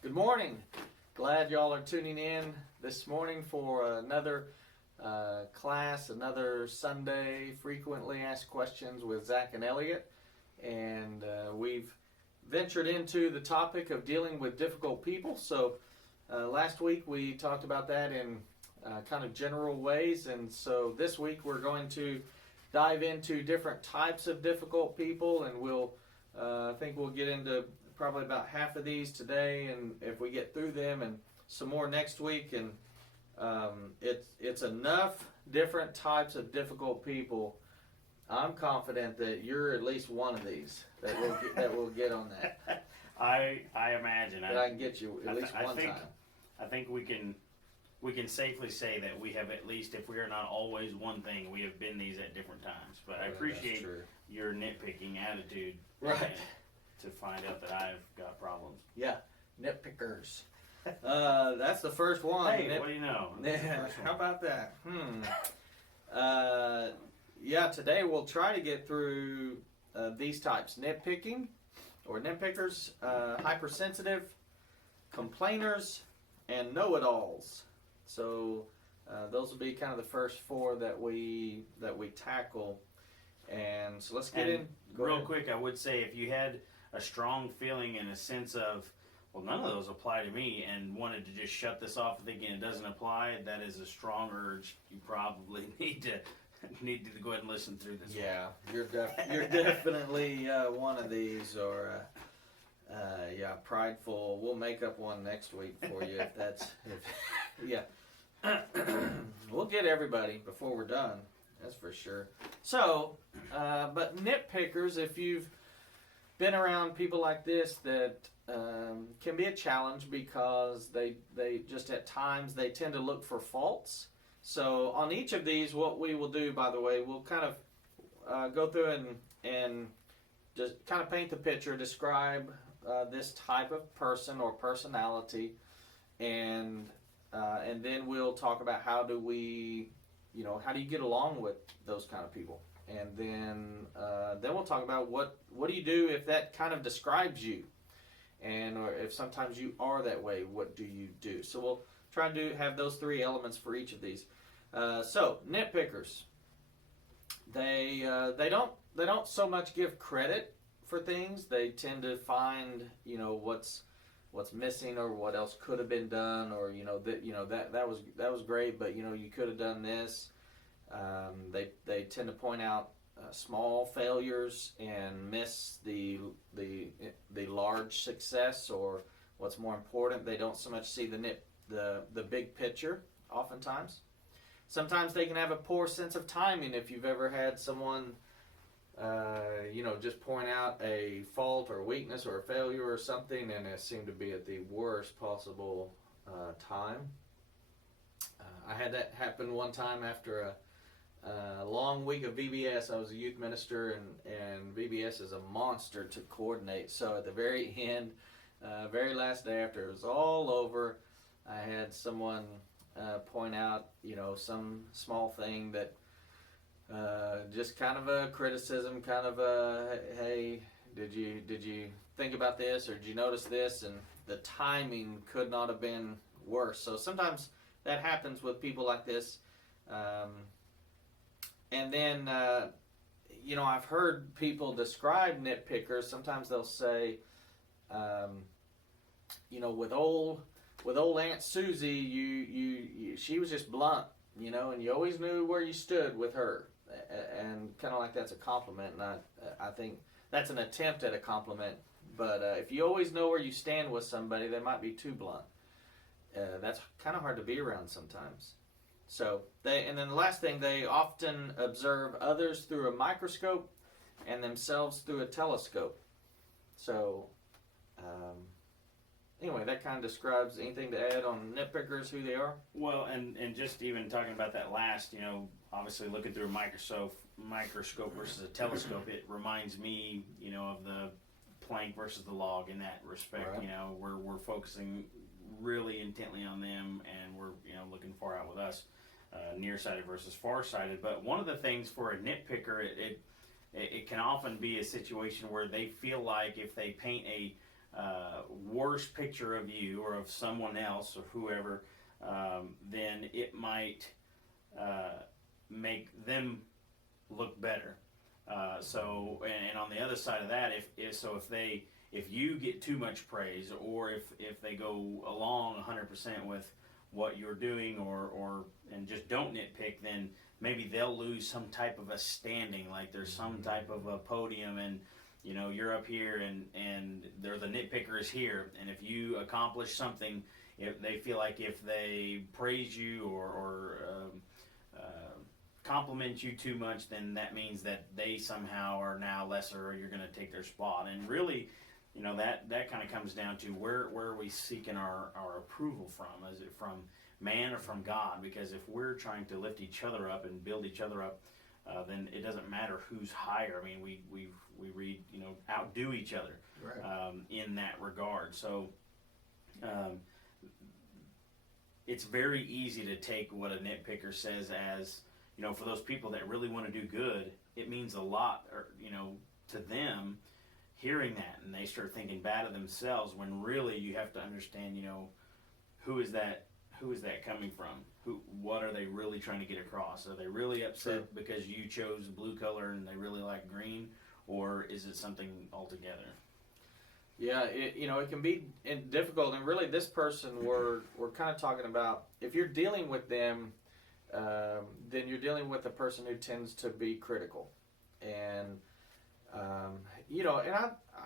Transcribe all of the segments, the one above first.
Good morning. Glad y'all are tuning in this morning for another class, another Sunday frequently asked questions with Zach and Elliot. And we've ventured into the topic of dealing with difficult people. So last week we talked about that in kind of general ways. And so this week we're going to dive into different types of difficult people, and I think we'll get into probably about half of these today, and if we get through them, and some more next week. And it's enough different types of difficult people. I'm confident that you're at least one of these that will get on that. I imagine that I can get you at least one time. I think we can safely say that we have, at least if we are not always one thing, we have been these at different times. But I appreciate your nitpicking attitude. Right. To find out that I've got problems. Yeah, nitpickers. That's the first one. Hey, what do you know? Yeah, how about that? Yeah, today we'll try to get through these types: nitpicking, or nitpickers, hypersensitive, complainers, and know-it-alls. So those will be kind of the first four that we tackle. And so let's get in. Real quick, I would say if you had a strong feeling and a sense of, well, none of those apply to me, and wanted to just shut this off thinking it doesn't apply, that is a strong urge. You probably need to go ahead and listen through this. Yeah, you're definitely one of these, or prideful. We'll make up one next week for you yeah. We'll get everybody before we're done. That's for sure. So, but nitpickers, if you've been around people like this, that can be a challenge, because they just at times they tend to look for faults. So on each of these, what we will do, by the way, we'll kind of go through and just kind of paint the picture, describe this type of person or personality, and then we'll talk about how do you get along with those kind of people. And then we'll talk about what do you do if that kind of describes you, or if sometimes you are that way, what do you do? So we'll try to have those three elements for each of these. So nitpickers, they don't so much give credit for things. They tend to find what's missing, or what else could have been done, or that was great, but you could have done this. They tend to point out small failures and miss the large success, or what's more important. They don't so much see the big picture. Oftentimes, sometimes they can have a poor sense of timing. If you've ever had someone just point out a fault or weakness or a failure or something, and it seemed to be at the worst possible time. I had that happen one time after a long week of VBS. I was a youth minister, and VBS is a monster to coordinate. So at the very end, very last day after it was all over, I had someone point out, some small thing that just kind of a criticism, kind of a, hey, did you think about this, or did you notice this? And the timing could not have been worse. So sometimes that happens with people like this. And then, I've heard people describe nitpickers. Sometimes they'll say, with old Aunt Susie, she was just blunt, and you always knew where you stood with her. And kind of like that's a compliment, and I think that's an attempt at a compliment. But if you always know where you stand with somebody, they might be too blunt. That's kind of hard to be around sometimes. So and then the last thing, they often observe others through a microscope and themselves through a telescope. So anyway, that kind of describes. Anything to add on nitpickers, who they are? Well, and just even talking about that last, obviously looking through a microscope versus a telescope, it reminds me, of the plank versus the log in that respect. Right. We're focusing really intently on them, and we're looking far out with us, nearsighted versus farsighted. But one of the things for a nitpicker, it can often be a situation where they feel like if they paint a worse picture of you or of someone else or whoever, then it might make them look better. And on the other side of that, if you get too much praise, or if they go along 100% with what you're doing, and just don't nitpick, then maybe they'll lose some type of a standing, like there's some type of a podium, and you're up here, and they're the nitpicker is here, and if you accomplish something, if they feel like if they praise you or compliment you too much, then that means that they somehow are now lesser, or you're going to take their spot. And really, that kind of comes down to where are we seeking our approval from? Is it from man or from God? Because if we're trying to lift each other up and build each other up, then it doesn't matter who's higher. I mean, we read, outdo each other, right, in that regard. So it's very easy to take what a nitpicker says as, for those people that really want to do good, it means a lot, to them, hearing that, and they start thinking bad of themselves, when really you have to understand, who is that coming from? What are they really trying to get across? Are they really upset because you chose blue color and they really like green, or is it something altogether? Yeah, it can be difficult, and really this person we're kind of talking about, if you're dealing with them, then you're dealing with a person who tends to be critical. And and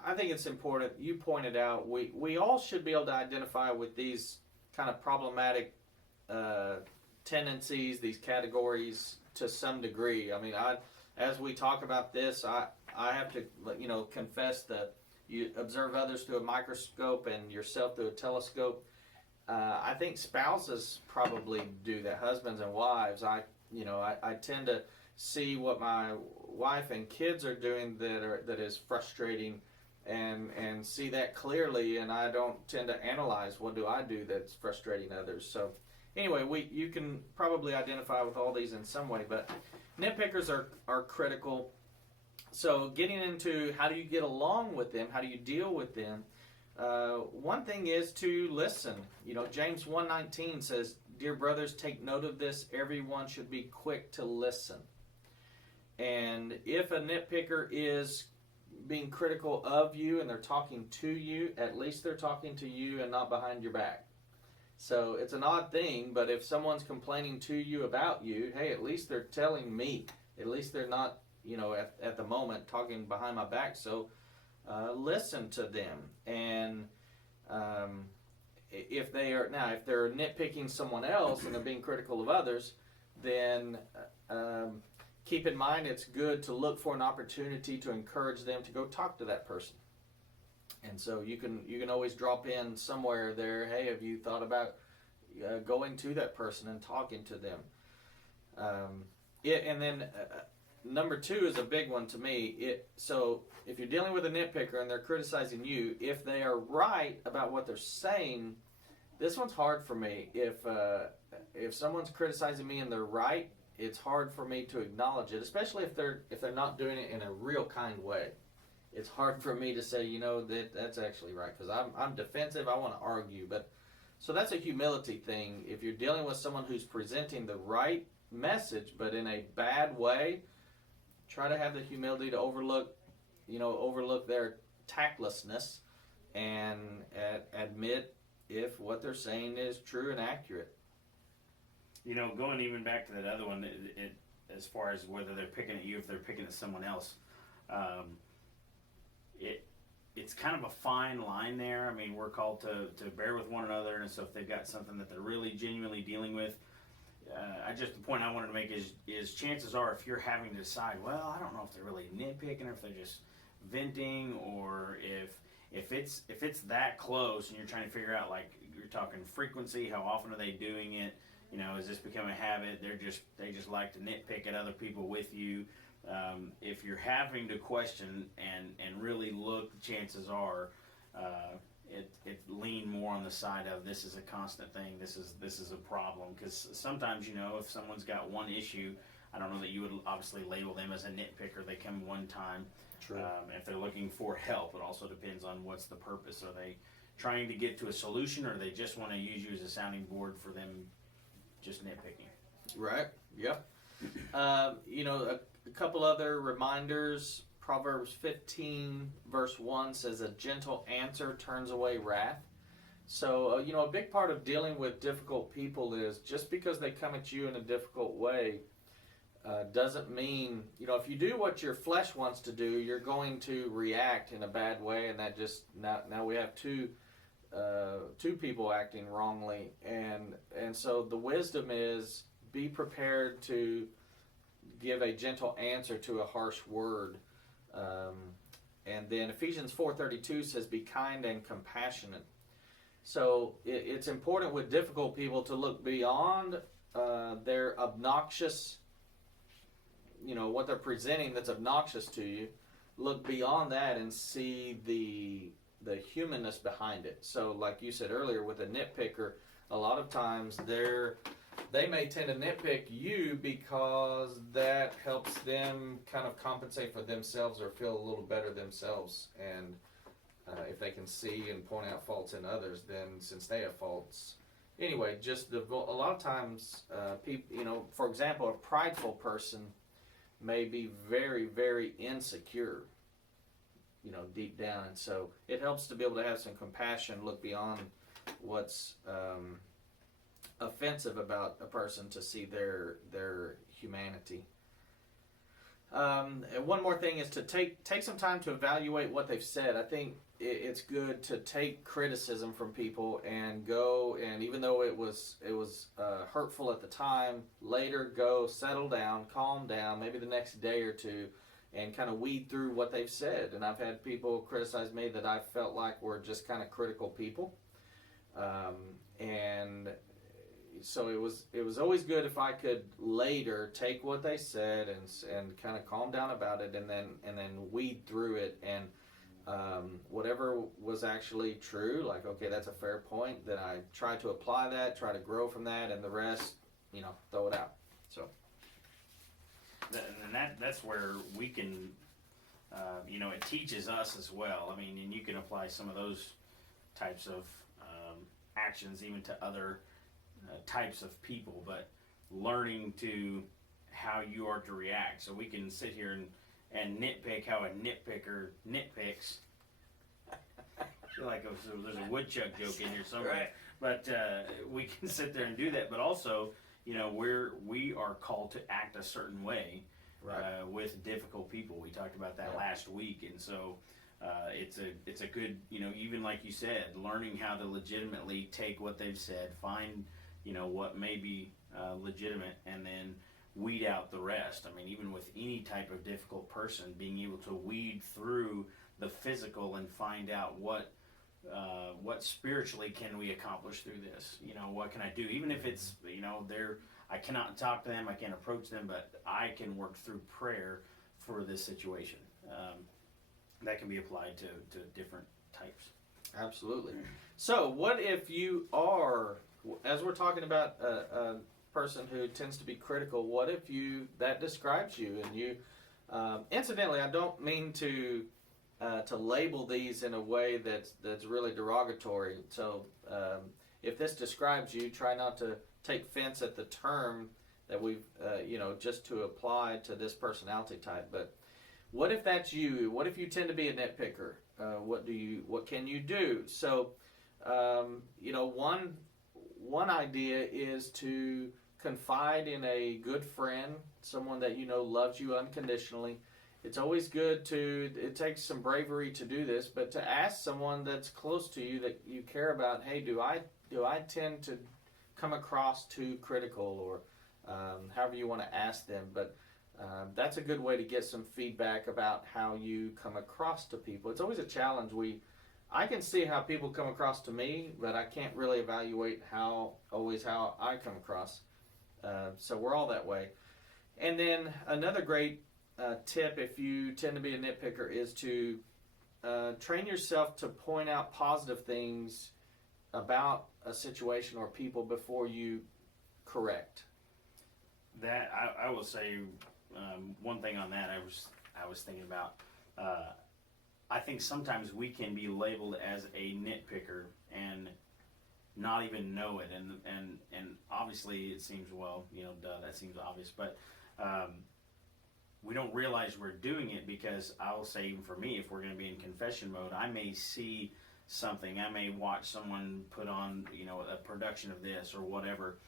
I think it's important, you pointed out, we all should be able to identify with these kind of problematic tendencies, these categories, to some degree. I mean, as we talk about this, I have to confess that you observe others through a microscope and yourself through a telescope. I think spouses probably do that, husbands and wives. I tend to see what my wife and kids are doing that is frustrating, and see that clearly, and I don't tend to analyze what do I do that's frustrating others. So anyway, you can probably identify with all these in some way, but nitpickers are critical. So getting into how do you get along with them, how do you deal with them, one thing is to listen. James 1:19 says, "Dear brothers, take note of this. Everyone should be quick to listen." And if a nitpicker is being critical of you and they're talking to you, at least they're talking to you and not behind your back. So it's an odd thing, but if someone's complaining to you about you, hey, at least they're telling me. At least they're not, at the moment talking behind my back. So listen to them. And if they're nitpicking someone else and they're being critical of others, then keep in mind it's good to look for an opportunity to encourage them to go talk to that person. And so you can always drop in somewhere there, hey, have you thought about going to that person and talking to them? And then number 2 is a big one to me. So if you're dealing with a nitpicker and they're criticizing you, if they are right about what they're saying, this one's hard for me. If someone's criticizing me and they're right, it's hard for me to acknowledge it, especially if they're not doing it in a real kind way. It's hard for me to say, that's actually right, because I'm defensive. I want to argue, so that's a humility thing. If you're dealing with someone who's presenting the right message, but in a bad way, try to have the humility to overlook their tactlessness and admit if what they're saying is true and accurate. Going even back to that other one, it as far as whether they're picking at you, if they're picking at someone else, it's kind of a fine line there. I mean, we're called to bear with one another, and so if they've got something that they're really genuinely dealing with, the point I wanted to make is chances are, if you're having to decide, well, I don't know if they're really nitpicking or if they're just venting, or if it's that close and you're trying to figure out, like, you're talking frequency, how often are they doing it? Has this become a habit? They just like to nitpick at other people with you. If you're having to question and really look, chances are it lean more on the side of this is a constant thing. This is a problem, because sometimes if someone's got one issue, I don't know that you would obviously label them as a nitpicker. They come one time, True. If they're looking for help, it also depends on what's the purpose. Are they trying to get to a solution, or they just want to use you as a sounding board for them just nitpicking? Right. Yep. A couple other reminders. Proverbs 15 verse 1 says, "A gentle answer turns away wrath." So, a big part of dealing with difficult people is just because they come at you in a difficult way doesn't mean, if you do what your flesh wants to do, you're going to react in a bad way, and that just, now we have two people acting wrongly, and so the wisdom is be prepared to give a gentle answer to a harsh word. And then Ephesians 4:32 says, "Be kind and compassionate." So it's important with difficult people to look beyond their obnoxious, what they're presenting that's obnoxious to you. Look beyond that and see the humanness behind it. So like you said earlier, with a nitpicker, a lot of times they may tend to nitpick you because that helps them kind of compensate for themselves or feel a little better themselves. And if they can see and point out faults in others, then since they have faults, anyway, just a lot of times, people, for example, a prideful person may be very, very insecure, deep down, and so it helps to be able to have some compassion, look beyond what's offensive about a person to see their humanity. And one more thing is to take some time to evaluate what they've said. I think it's good to take criticism from people and go, and even though it was hurtful at the time, later go settle down, calm down, maybe the next day or two, and kind of weed through what they've said. And I've had people criticize me that I felt like were just kind of critical people, and so it was always good if I could later take what they said and kind of calm down about it, and then weed through it, and whatever was actually true, like, okay, that's a fair point, then I try to apply that, try to grow from that, and the rest, throw it out. So And that's where we can, it teaches us as well. I mean, and you can apply some of those types of actions even to other types of people, but learning to how you are to react. So we can sit here and nitpick how a nitpicker nitpicks. I feel like there's a woodchuck joke in here somewhere. Right. But we can sit there and do that, but also, we are called to act a certain way. Right. With difficult people. We talked about that last week, and so it's a good, even like you said, learning how to legitimately take what they've said, find what may be legitimate, and then weed out the rest. I mean, even with any type of difficult person, being able to weed through the physical and find out what spiritually can we accomplish through this. What can I do? Even if it's, I cannot talk to them, I can't approach them, but I can work through prayer for this situation. That can be applied to different types. Absolutely. So what if you are, as we're talking about a person who tends to be critical, what if that describes you, and you, incidentally, I don't mean to label these in a way that's really derogatory. So if this describes you, try not to take offense at the term that we've, just to apply to this personality type. But what if that's you? What if you tend to be a nitpicker? What can you do? So, one idea is to confide in a good friend, someone that loves you unconditionally. It's always good it takes some bravery to do this, but to ask someone that's close to you that you care about, hey, do I tend to come across too critical, or however you want to ask them, but that's a good way to get some feedback about how you come across to people. It's always a challenge. I can see how people come across to me, but I can't really evaluate how I come across. So we're all that way. And then another great tip, if you tend to be a nitpicker, is to train yourself to point out positive things about a situation or people before you correct. That I will say one thing on that. I was thinking about I think sometimes we can be labeled as a nitpicker and not even know it, and obviously it seems, well, that seems obvious, but we don't realize we're doing it, because I will say, even for me, if we're going to be in confession mode, I may see something, I may watch someone put on, a production of this or whatever.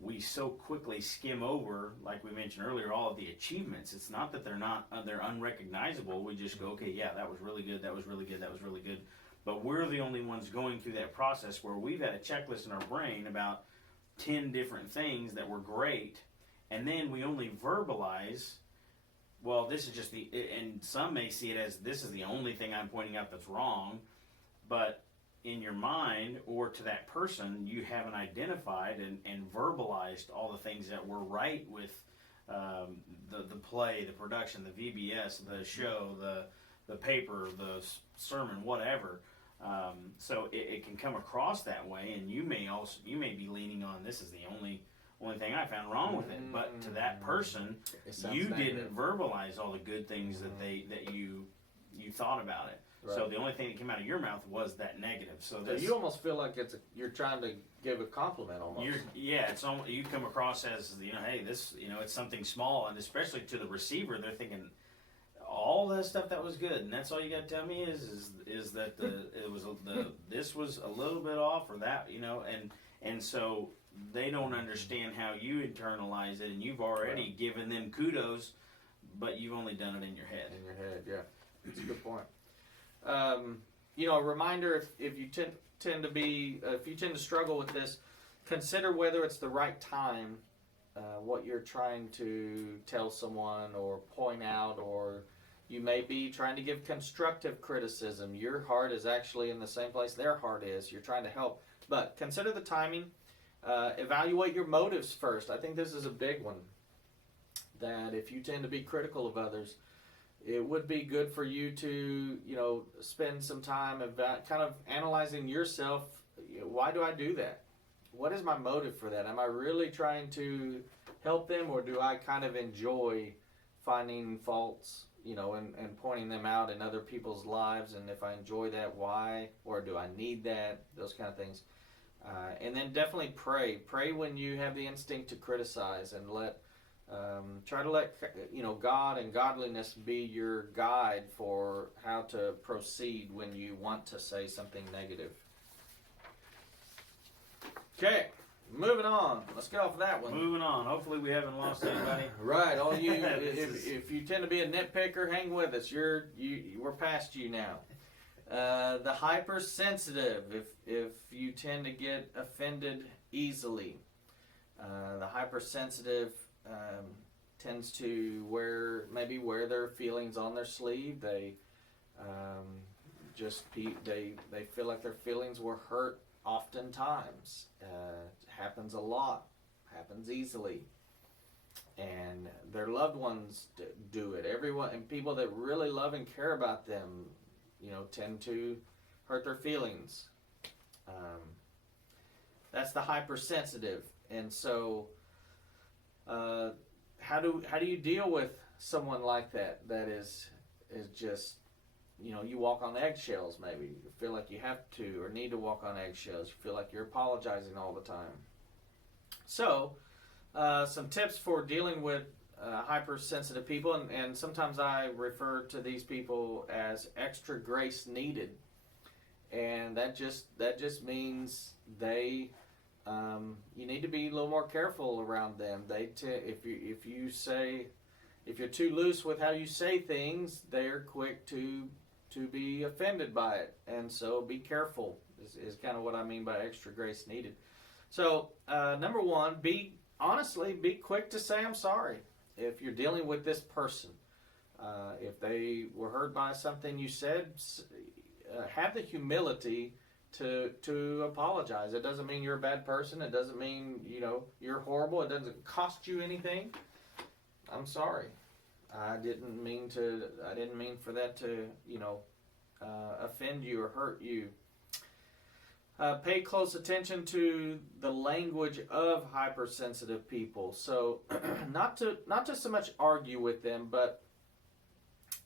We so quickly skim over, like we mentioned earlier, all of the achievements. It's not that they're unrecognizable. We just go, okay, yeah, that was really good, that was really good, that was really good. But we're the only ones going through that process where we've had a checklist in our brain about 10 different things that were great, and then we only verbalize, well, this is just and some may see it as, this is the only thing I'm pointing out that's wrong, but in your mind or to that person, you haven't identified and verbalized all the things that were right with the play, the production, the VBS, the show, the paper, the sermon, whatever. So it can come across that way, and you may be leaning on, this is the only thing I found wrong with it. But to that person, you didn't verbalize all the good things that you thought about it. Right. So the only thing that came out of your mouth was that negative. So you almost feel like you're trying to give a compliment almost. You come across as, hey, this, it's something small, and especially to the receiver, they're thinking, all that stuff that was good, and that's all you got to tell me is that this was a little bit off, or that, and so they don't understand how you internalize it, and you've already given them kudos, but you've only done it in your head. In your head, yeah, that's a good point. A reminder, if you tend to struggle with this, consider whether it's the right time, what you're trying to tell someone or point out, or you may be trying to give constructive criticism. Your heart is actually in the same place their heart is. You're trying to help. But consider the timing. Evaluate your motives first. I think this is a big one. That if you tend to be critical of others, it would be good for you to, spend some time about kind of analyzing yourself. Why do I do that? What is my motive for that? Am I really trying to help them, or do I kind of enjoy finding faults, and pointing them out in other people's lives? And if I enjoy that, why? Or do I need that? Those kind of things. And then definitely pray. Pray when you have the instinct to criticize, and try to let God and godliness be your guide for how to proceed when you want to say something negative. Okay, moving on. Let's get off of that one. Moving on. Hopefully we haven't lost anybody. Right. All you, if you tend to be a nitpicker, hang with us. We're past you now. The hypersensitive. If you tend to get offended easily, the hypersensitive tends to wear their feelings on their sleeve. They they feel like their feelings were hurt oftentimes. Happens a lot, happens easily, and their loved ones do it. Everyone, and people that really love and care about them, tend to hurt their feelings. That's the hypersensitive. And so how do you deal with someone like that is just, you walk on eggshells? Maybe you feel like you have to or need to walk on eggshells. You feel like you're apologizing all the time. So some tips for dealing with hypersensitive people, and sometimes I refer to these people as extra grace needed, and that just means they you need to be a little more careful around them. If you're too loose with how you say things, they're quick to be offended by it, and so be careful is kind of what I mean by extra grace needed. So number one, be quick to say I'm sorry if you're dealing with this person. If they were hurt by something you said, have the humility to apologize. It doesn't mean you're a bad person. It doesn't mean you're horrible. It doesn't cost you anything. I'm sorry. I didn't mean for that to offend you or hurt you. Pay close attention to the language of hypersensitive people. So not to so much argue with them, but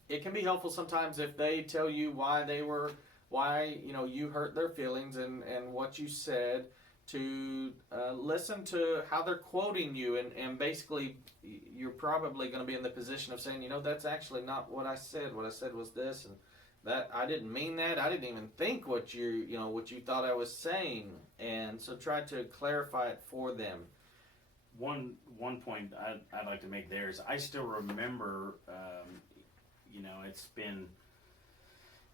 it can be helpful sometimes if they tell you why you hurt their feelings and what you said, to listen to how they're quoting you, and basically you're probably going to be in the position of saying, that's actually not what I said. What I said was this, and that I didn't mean that. I didn't even think what you thought I was saying. And so try to clarify it for them. One point I'd like to make there is I still remember,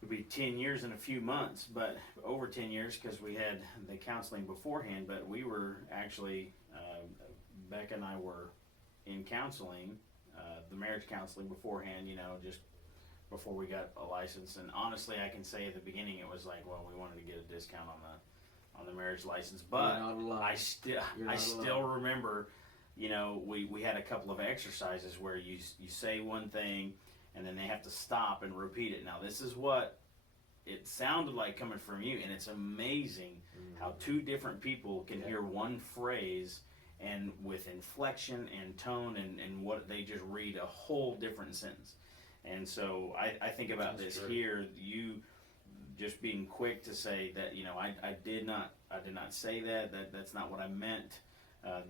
it'll be 10 years in a few months, but over 10 years because we had the counseling beforehand, but we were actually, Becca and I were in counseling, the marriage counseling beforehand, just before we got a license. And honestly, I can say at the beginning it was like, well, we wanted to get a discount on the marriage license, but I still remember, we had a couple of exercises where you say one thing and then they have to stop and repeat it. Now, this is what it sounded like coming from you, and it's amazing how two different people can hear one phrase and with inflection and tone and what they just read a whole different sentence. And so I think about this here, you just being quick to say that, I did not say that's not what I meant.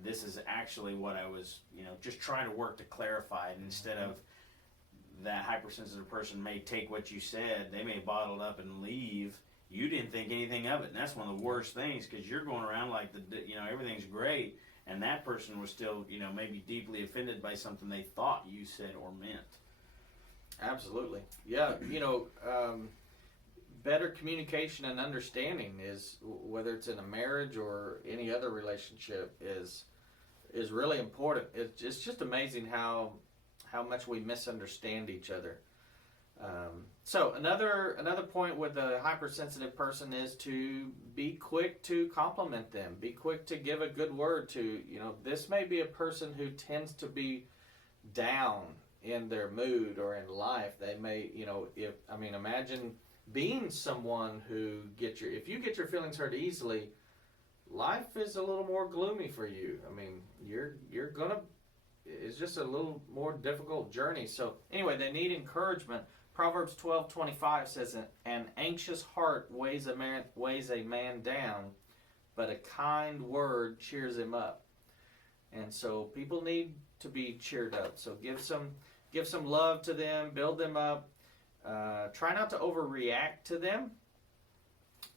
This is actually what I was, just trying to work to clarify it, instead of that hypersensitive person may take what you said, they may bottle it up and leave. You didn't think anything of it, and that's one of the worst things, because you're going around like everything's great, and that person was still, maybe deeply offended by something they thought you said or meant. Absolutely. Yeah, better communication and understanding is, whether it's in a marriage or any other relationship, is really important. It's just amazing how much we misunderstand each other. So another point with a hypersensitive person is to be quick to compliment them. Be quick to give a good word to, this may be a person who tends to be down in their mood or in life. They may, imagine being someone who if you get your feelings hurt easily, life is a little more gloomy for you. You're gonna, it's just a little more difficult journey. So anyway, they need encouragement. Proverbs 12:25 says, an anxious heart weighs a man down, but a kind word cheers him up. And so people need to be cheered up. So give some love to them, build them up. Try not to overreact to them.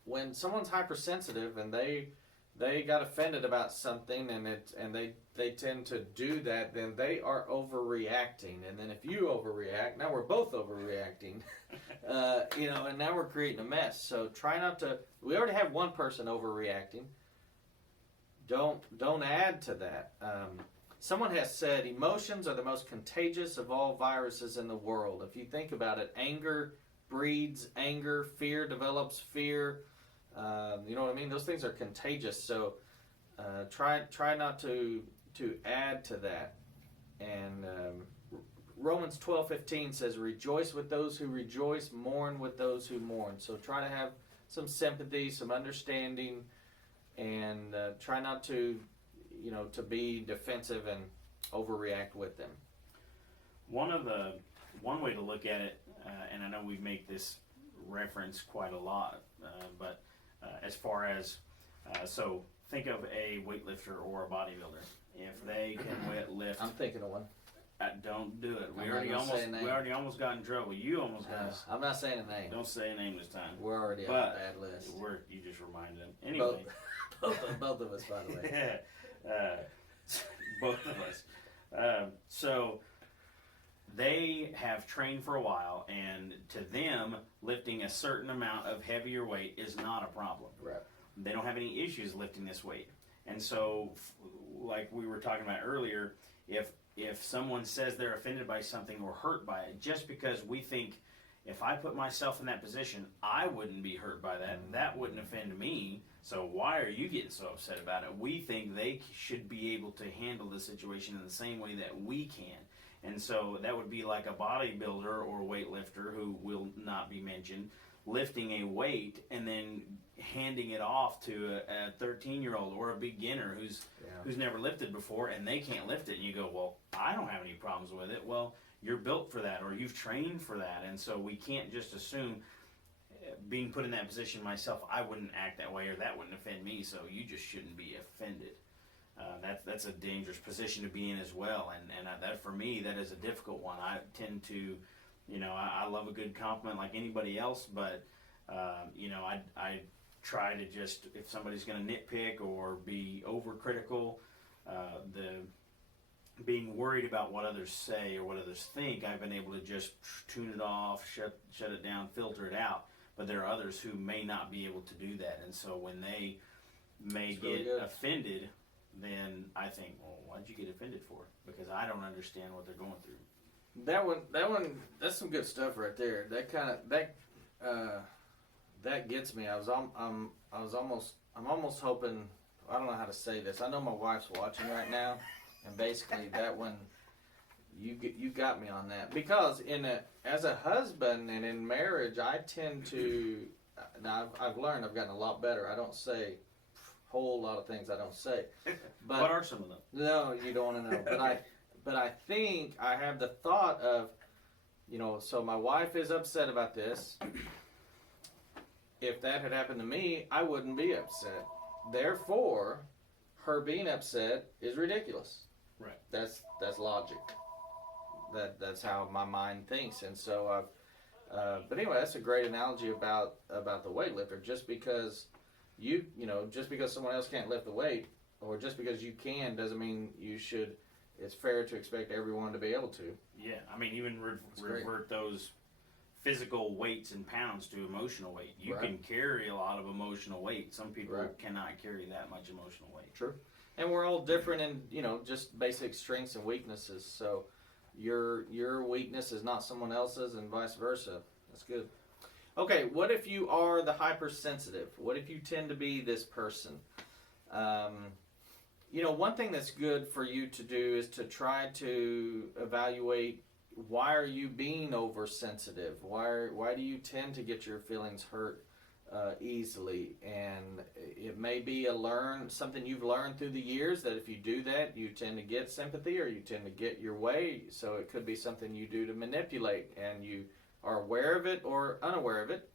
When someone's hypersensitive and they got offended about something and they tend to do that, then they are overreacting. And then if you overreact, now we're both overreacting, and now we're creating a mess. So try not to. We already have one person overreacting. Don't add to that. Someone has said emotions are the most contagious of all viruses in the world. If you think about it, anger breeds anger, fear develops fear. You know what I mean? Those things are contagious. So try not to add to that. And Romans 12:15 says, rejoice with those who rejoice, mourn with those who mourn. So try to have some sympathy, some understanding, and try not to be defensive and overreact with them. One way to look at it, and I know we make this reference quite a lot, but as far as, so think of a weightlifter or a bodybuilder. If they can lift, I'm thinking of one. Don't do it. We already almost got in trouble. You almost got. I'm not saying a name. Don't say a name this time. We're already on a bad list. You just reminded them. Anyway, both of us, by the way. Both of us. So they have trained for a while, and to them, lifting a certain amount of heavier weight is not a problem. Right. They don't have any issues lifting this weight. And so, like we were talking about earlier, if someone says they're offended by something or hurt by it, just because we think, if I put myself in that position, I wouldn't be hurt by that, and that wouldn't offend me, so why are you getting so upset about it? We think they should be able to handle the situation in the same way that we can. And so that would be like a bodybuilder or weightlifter, who will not be mentioned, lifting a weight and then handing it off to a 13-year-old or a beginner who's never lifted before, and they can't lift it, and you go, well, I don't have any problems with it. Well, you're built for that, or you've trained for that. And so we can't just assume, being put in that position myself, I wouldn't act that way, or that wouldn't offend me, so you just shouldn't be offended. That's a dangerous position to be in as well, and that, for me, that is a difficult one. I tend to, I love a good compliment like anybody else, but I try to just, if somebody's going to nitpick or be overcritical, being worried about what others say or what others think, I've been able to just tune it off, shut it down, filter it out. But there are others who may not be able to do that, and so when they may get offended, then I think, well, why'd you get offended for? Because I don't understand what they're going through. That one, that's some good stuff right there. That gets me. I'm almost hoping. I don't know how to say this. I know my wife's watching right now, and basically that one, you got me on that, because as a husband and in marriage, I tend to. Now I've learned. I've gotten a lot better. I don't say a whole lot of things I don't say. But what are some of them? No, you don't want to know. But I think I have the thought of, so my wife is upset about this. If that had happened to me, I wouldn't be upset. Therefore, her being upset is ridiculous. Right. That's logic. That's how my mind thinks. And so but anyway, that's a great analogy about the weightlifter. Just because just because someone else can't lift the weight, or just because you can, doesn't mean you should. It's fair to expect everyone to be able to. Yeah, I mean, even revert those physical weights in pounds to emotional weight. You can carry a lot of emotional weight. Some people cannot carry that much emotional weight. True. And we're all different in, just basic strengths and weaknesses. So your weakness is not someone else's, and vice versa. That's good. Okay, what if you are the hypersensitive? What if you tend to be this person? One thing that's good for you to do is to try to evaluate, why are you being oversensitive? Why do you tend to get your feelings hurt easily? And it may be something you've learned through the years, that if you do that, you tend to get sympathy, or you tend to get your way. So it could be something you do to manipulate, and you are aware of it or unaware of it.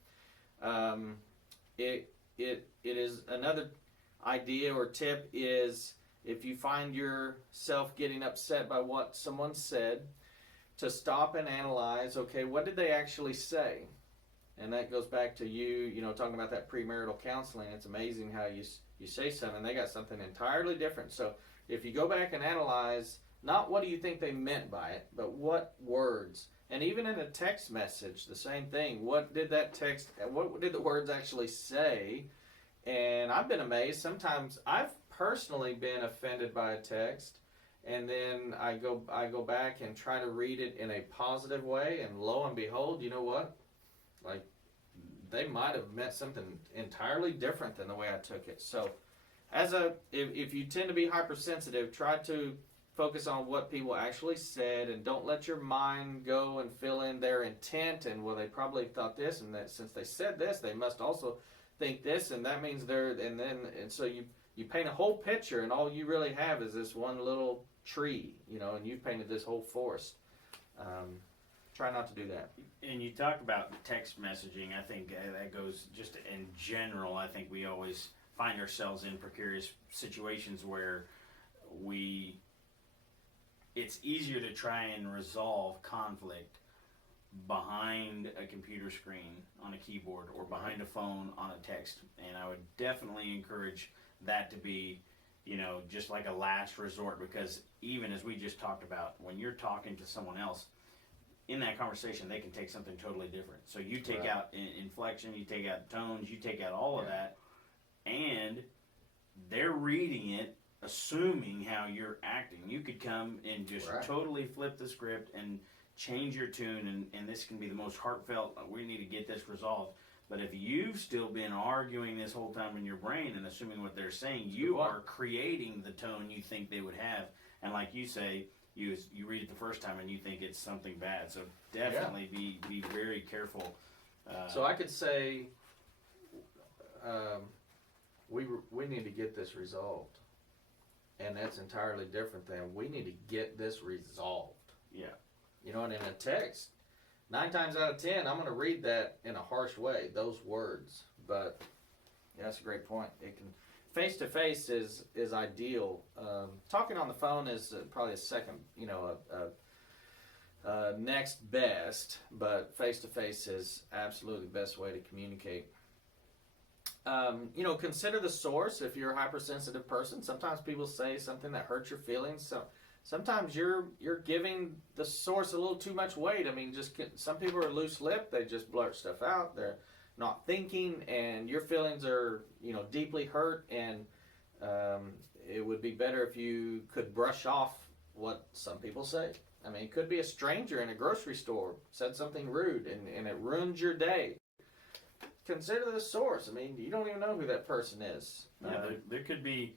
It is another idea or tip is, if you find yourself getting upset by what someone said, to stop and analyze, okay, what did they actually say? And that goes back to you talking about that premarital counseling. It's amazing how you say something, they got something entirely different. So if you go back and analyze, not what do you think they meant by it, but what words. And even in a text message, the same thing. What did the words actually say? And I've been amazed. Sometimes I've personally been offended by a text, and then I go back and try to read it in a positive way, and lo and behold, you know what? Like, they might have meant something entirely different than the way I took it. So, if you tend to be hypersensitive, try to focus on what people actually said, and don't let your mind go and fill in their intent, and well, they probably thought this, and that since they said this, they must also think this, and that means and so you paint a whole picture, and all you really have is this one little tree, and you've painted this whole forest. Try not to do that. And you talk about text messaging. I think that goes just in general. I think we always find ourselves in precarious situations where it's easier to try and resolve conflict behind a computer screen on a keyboard, or behind a phone on a text. And I would definitely encourage that to be, just like a last resort, because even as we just talked about, when you're talking to someone else, in that conversation, they can take something totally different. So you take out inflection, you take out tones, you take out all of that, and they're reading it, assuming how you're acting. You could come and just totally flip the script and change your tune, and this can be the most heartfelt, we need to get this resolved. But if you've still been arguing this whole time in your brain and assuming what they're saying, you are creating the tone you think they would have. And like you say, you read it the first time and you think it's something bad. So definitely be very careful. So I could say, we need to get this resolved. And that's entirely different than, we need to get this resolved. Yeah. You know, and in a text, 9 times out of 10, I'm going to read that in a harsh way, those words. But yeah, that's a great point. It can face to face is ideal. Talking on the phone is probably a second, you know, next best, but face to face is absolutely the best way to communicate. You know, consider the source. If you're a hypersensitive person, sometimes people say something that hurts your feelings. So sometimes you're giving the source a little too much weight. I mean, some people are loose-lipped. They just blurt stuff out. They're not thinking, and your feelings are, you know, deeply hurt. And it would be better if you could brush off what some people say. I mean, it could be a stranger in a grocery store said something rude, and it ruins your day. Consider the source. I mean, you don't even know who that person is. Yeah, there could be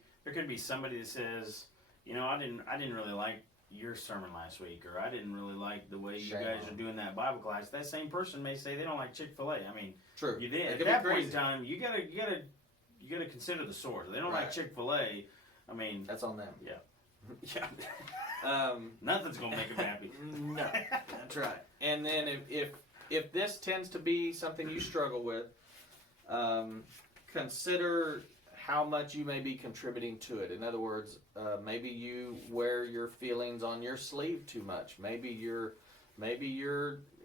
somebody that says, you know, I didn't really like your sermon last week, or I didn't really like the way you guys are doing that Bible class. That same person may say they don't like Chick-fil-A. I mean, true. You did at that point in time. You gotta consider the source. If they don't like Chick-fil-A. I mean, that's on them. Yeah, yeah. Nothing's gonna make them happy. No, that's right. And then if this tends to be something you struggle with, consider how much you may be contributing to it. In other words, maybe you wear your feelings on your sleeve too much. Maybe you're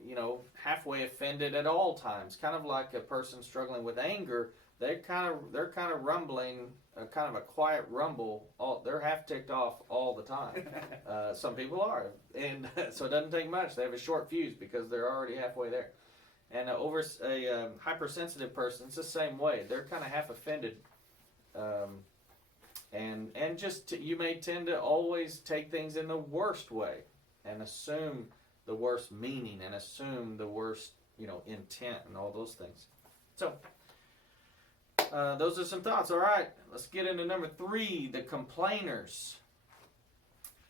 you know, halfway offended at all times. Kind of like a person struggling with anger. They're kind of rumbling, kind of a quiet rumble. They're half ticked off all the time. Some people are, and so it doesn't take much. They have a short fuse because they're already halfway there. And over a hypersensitive person, it's the same way. They're kind of half offended, and just you may tend to always take things in the worst way, and assume the worst meaning, and assume the worst, you know, intent, and all those things. So. Those are some thoughts. All right, let's get into number 3, the complainers.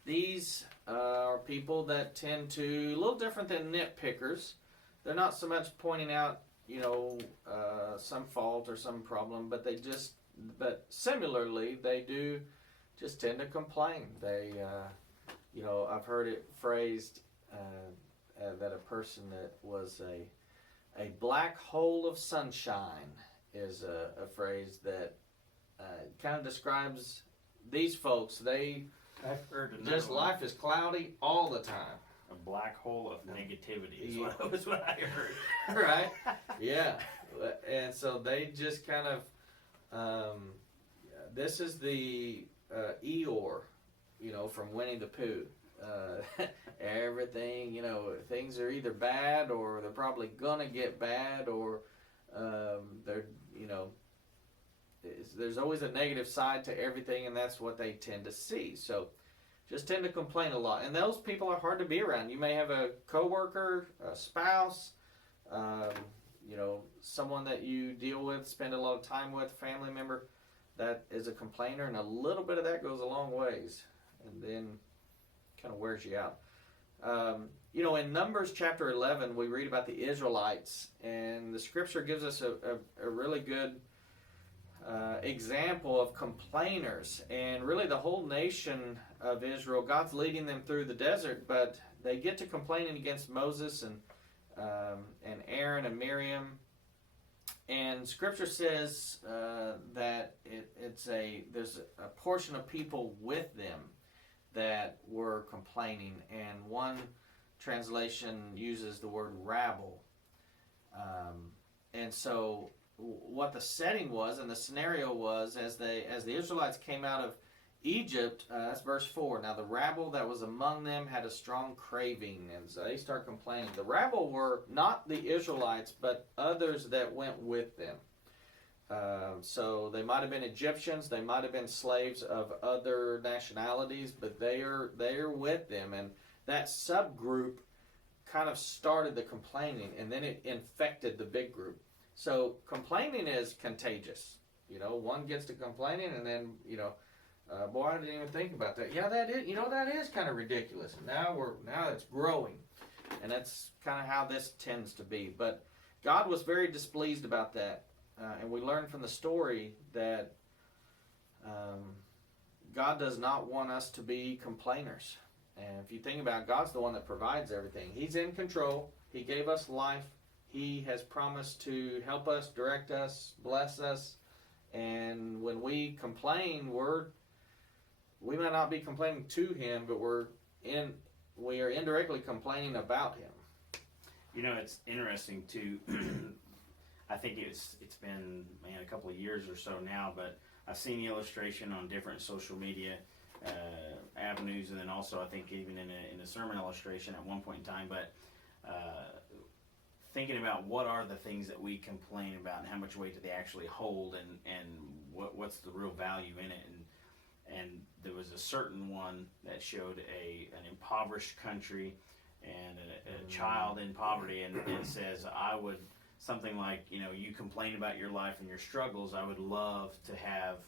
These are people that tend to, a little different than nitpickers. They're not so much pointing out, you know, some fault or some problem, but but similarly, they do just tend to complain. They, you know, I've heard it phrased that a person that was a black hole of sunshine is a phrase that kind of describes these folks. I've heard just life is cloudy all the time. A black hole of negativity is what I heard. Right? Yeah. And so they just kind of, this is the Eeyore, you know, from Winnie the Pooh. Everything, you know, things are either bad, or they're probably gonna get bad, or they're, you know, there's always a negative side to everything, and that's what they tend to see. So just tend to complain a lot, and those people are hard to be around. You may have a coworker, a spouse, you know, someone that you deal with, spend a lot of time with, a family member that is a complainer, and a little bit of that goes a long ways, and then kind of wears you out. You know, in Numbers chapter 11, we read about the Israelites, and the scripture gives us a really good example of complainers. And really the whole nation of Israel, God's leading them through the desert, but they get to complaining against Moses and Aaron and Miriam. And scripture says that there's a portion of people with them that were complaining, and one translation uses the word rabble. And so what the setting was, and the scenario was, as the Israelites came out of Egypt, that's verse 4. Now the rabble that was among them had a strong craving, and so they start complaining. The rabble were not the Israelites, but others that went with them. So they might have been Egyptians, they might have been slaves of other nationalities, but they are with them, and that subgroup kind of started the complaining, and then it infected the big group. So complaining is contagious. You know, one gets to complaining, and then, you know, boy, I didn't even think about that. Yeah, that is kind of ridiculous. Now it's growing, and that's kind of how this tends to be. But God was very displeased about that. And we learn from the story that God does not want us to be complainers. And if you think about it, God's the one that provides everything. He's in control. He gave us life. He has promised to help us, direct us, bless us. And when we complain, we might not be complaining to Him, but we are indirectly complaining about Him. You know, it's interesting too. I think it's been a couple of years or so now, but I've seen the illustration on different social media avenues, and then also I think even in a sermon illustration at one point in time. But thinking about what are the things that we complain about, and how much weight do they actually hold, and what's the real value in it, and there was a certain one that showed an impoverished country and a child in poverty, and it says, I would, something like, you complain about your life and your struggles, I would love to have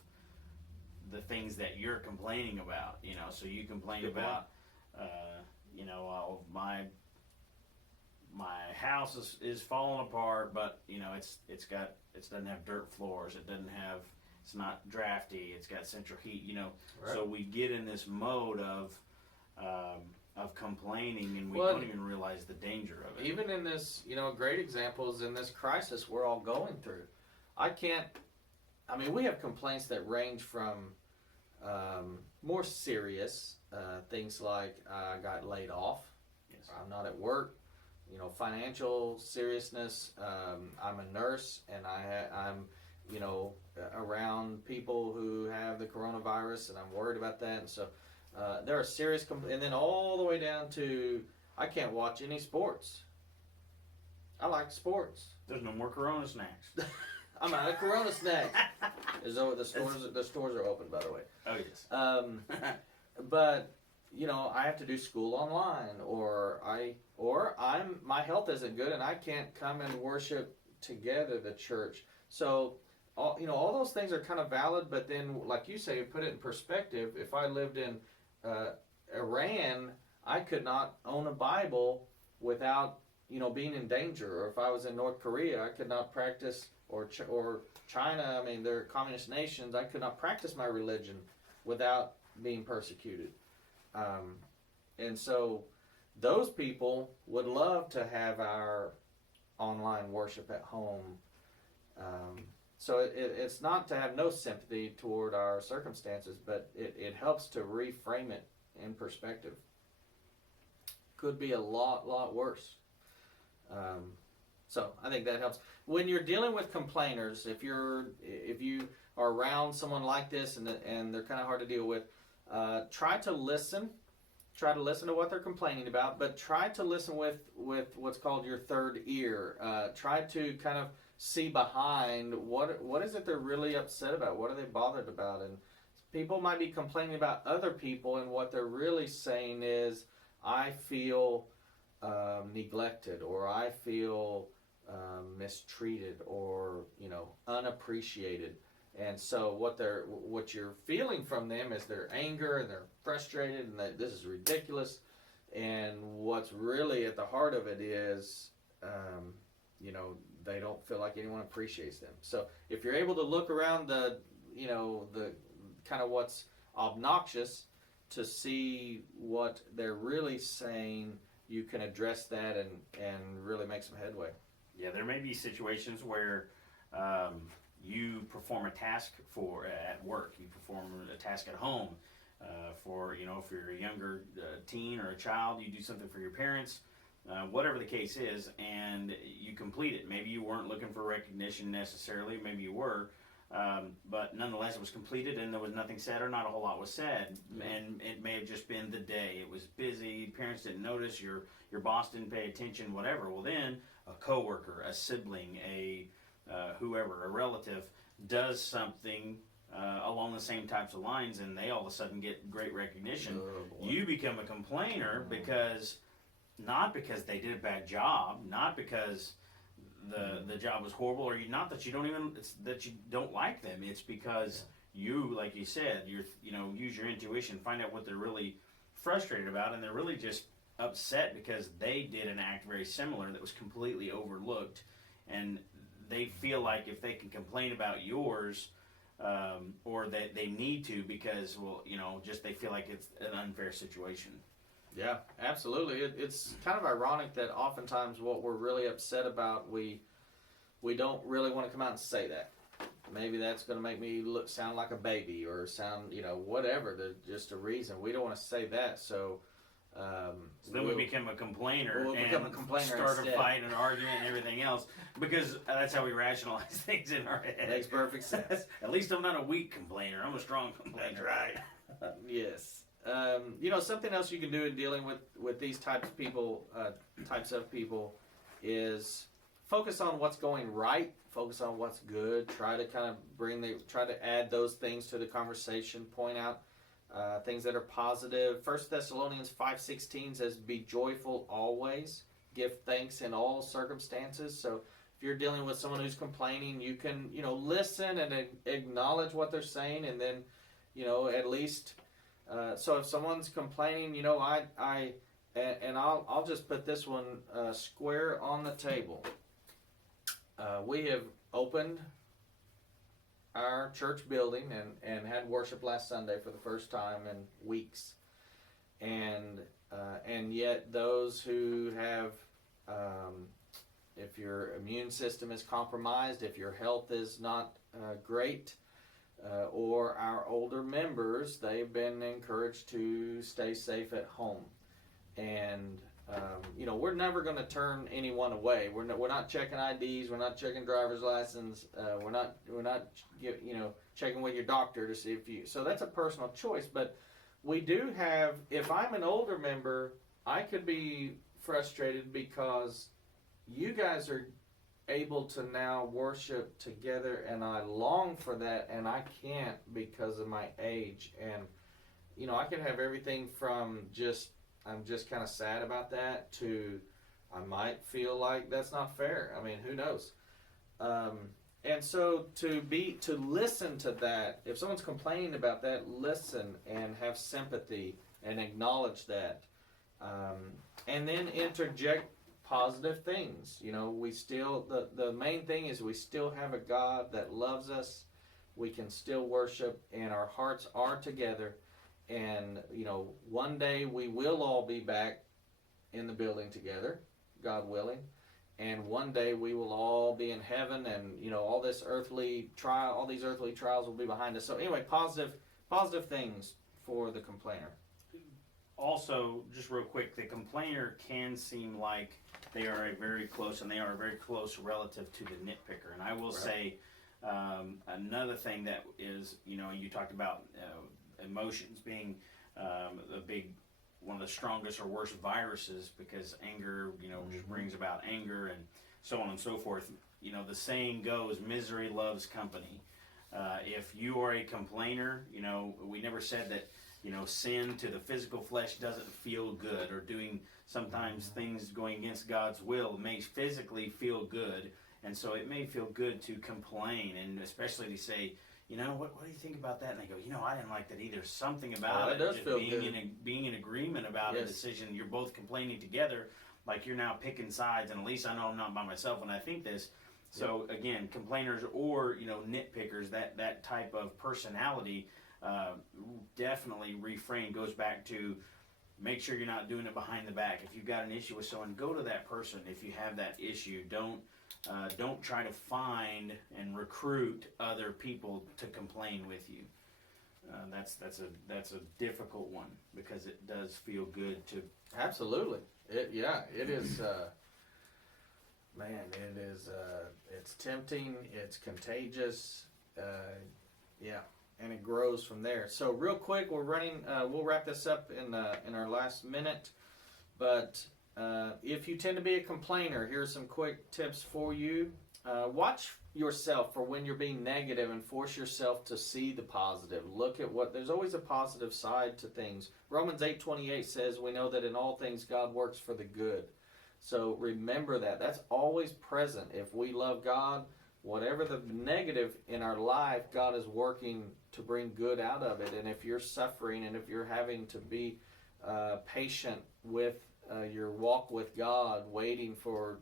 the things that you're complaining about, so you complain about, my house is falling apart, but it doesn't have dirt floors, it's not drafty, it's got central heat, Right. So we get in this mode of complaining, and we don't even realize the danger of it. Even in this, great examples in this crisis we're all going through. We have complaints that range from more serious things like I got laid off, Yes. I'm not at work, financial seriousness. I'm a nurse, and I'm around people who have the coronavirus, and I'm worried about that, and so there are serious and then all the way down to I can't watch any sports. I like sports. There's no more Corona snacks. I'm out of Corona snacks. The stores are open, by the way. Oh yes. But I have to do school online, or my health isn't good and I can't come and worship together the church. So all those things are kind of valid, but then like you say, put it in perspective. If I lived in Iran, I could not own a Bible without being in danger. Or if I was in North Korea, I could not practice, or China, they're communist nations, I could not practice my religion without being persecuted. And so those people would love to have our online worship at home. So it's not to have no sympathy toward our circumstances, but it helps to reframe it in perspective. Could be a lot worse. So I think that helps. When you're dealing with complainers, if you are around someone like this and they're kind of hard to deal with, try to listen. Try to listen to what they're complaining about, but try to listen with what's called your third ear. Try to kind of see behind what is it they're really upset about. What are they bothered about? And people might be complaining about other people, and what they're really saying is, I feel neglected, or I feel mistreated, or unappreciated. And so what you're feeling from them is their anger, and they're frustrated, and that this is ridiculous. And what's really at the heart of it is, they don't feel like anyone appreciates them. So if you're able to look around the kind of what's obnoxious to see what they're really saying, you can address that and really make some headway. Yeah, there may be situations where you perform a task at work, you perform a task at home, if you're a younger teen or a child, you do something for your parents, whatever the case is, and you complete it. Maybe you weren't looking for recognition necessarily, maybe you were, but nonetheless it was completed and there was nothing said, or not a whole lot was said. And it may have just been the day, it was busy, parents didn't notice, your boss didn't pay attention, whatever. Well, then a coworker, a sibling, whoever, a relative does something along the same types of lines, and they all of a sudden get great recognition. You become a complainer not because they did a bad job, not because the job was horrible, or not that you don't like them. It's because you, like you said, use your intuition, find out what they're really frustrated about, and they're really just upset because they did an act very similar that was completely overlooked, and they feel like if they can complain about yours, or that they need to because, just they feel like it's an unfair situation. Yeah, absolutely. It's kind of ironic that oftentimes what we're really upset about, we don't really want to come out and say that. Maybe that's going to make me sound like a baby, or sound, whatever. Just a reason we don't want to say that. So then we become a complainer start instead. A fight and an argument and everything else, because that's how we rationalize things in our head. Makes perfect sense. At least I'm not a weak complainer. I'm a strong complainer. That's right. Yes. Something else you can do in dealing with these types of people is focus on what's going right, focus on what's good, try to kind of try to add those things to the conversation, point out things that are positive. 1 Thessalonians 5:16 says, be joyful always, give thanks in all circumstances. So if you're dealing with someone who's complaining, you can, listen and acknowledge what they're saying, and then, at least, so if someone's complaining, I'll just put this one square on the table. We have opened our church building and had worship last Sunday for the first time in weeks, and yet those who have, if your immune system is compromised, if your health is not great, or our older members, they've been encouraged to stay safe at home. And we're never going to turn anyone away. We're not checking IDs. We're not checking driver's license. We're not checking with your doctor to see if you. So that's a personal choice. But we do have. If I'm an older member, I could be frustrated because you guys are able to now worship together, and I long for that, and I can't because of my age. And I can have everything from I'm just kind of sad about that to I might feel like that's not fair. I mean, who knows? And so to listen to that, if someone's complaining about that, listen and have sympathy and acknowledge that, and then interject positive things. We still, the main thing is we still have a God that loves us. We can still worship, and our hearts are together. And, one day we will all be back in the building together, God willing. And one day we will all be in heaven, and, all these earthly trials will be behind us. So anyway, positive things for the complainer. Also, just real quick, the complainer can seem like they are a very close relative to the nitpicker. And I will say another thing that is, you talked about emotions being one of the strongest or worst viruses, because anger, just brings about anger and so on and so forth. The saying goes, misery loves company. If you are a complainer, we never said that, sin to the physical flesh doesn't feel good, or doing sometimes things going against God's will may physically feel good. And so it may feel good to complain, and especially to say, what do you think about that? And they go, I didn't like that either. Something about it, just being in agreement about a decision. You're both complaining together, like you're now picking sides, and at least I know I'm not by myself when I think this. So again, complainers or nitpickers, that type of personality, definitely refrain. Goes back to make sure you're not doing it behind the back. If you've got an issue with someone, go to that person. If you have that issue, don't try to find and recruit other people to complain with you. That's a difficult one, because it does feel good to. Absolutely, it is. Man, it is. It's tempting. It's contagious. And it grows from there. So real quick, we're running. We'll wrap this up in our last minute, but. If you tend to be a complainer, here's some quick tips for you. Watch yourself for when you're being negative, and force yourself to see the positive. Look at there's always a positive side to things. Romans 8:28 says, we know that in all things God works for the good. So remember that. That's always present. If we love God, whatever the negative in our life, God is working to bring good out of it. And if you're suffering, and if you're having to be patient with your walk with God, waiting for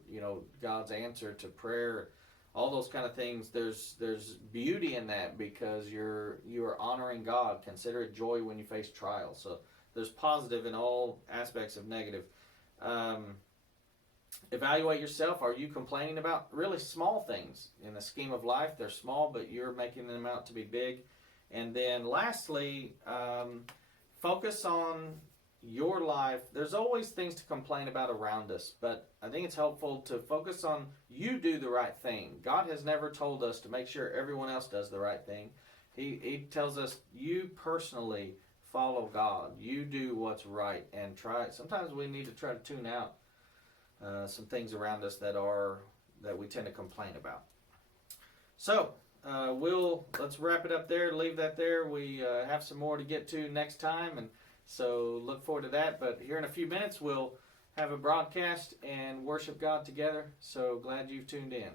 God's answer to prayer, all those kind of things, there's beauty in that, because you are honoring God. Consider it joy when you face trials. So there's positive in all aspects of negative. Evaluate yourself. Are you complaining about really small things in the scheme of life? They're small, but you're making them out to be big. And then lastly, focus on your life. There's always things to complain about around us, but I think it's helpful to focus on you do the right thing. God has never told us to make sure everyone else does the right thing. He tells us you personally follow God. You do what's right and try. Sometimes we need to try to tune out some things around us that we tend to complain about. So let's wrap it up there. Leave that there. We have some more to get to next time, and so look forward to that. But here in a few minutes, we'll have a broadcast and worship God together. So glad you've tuned in.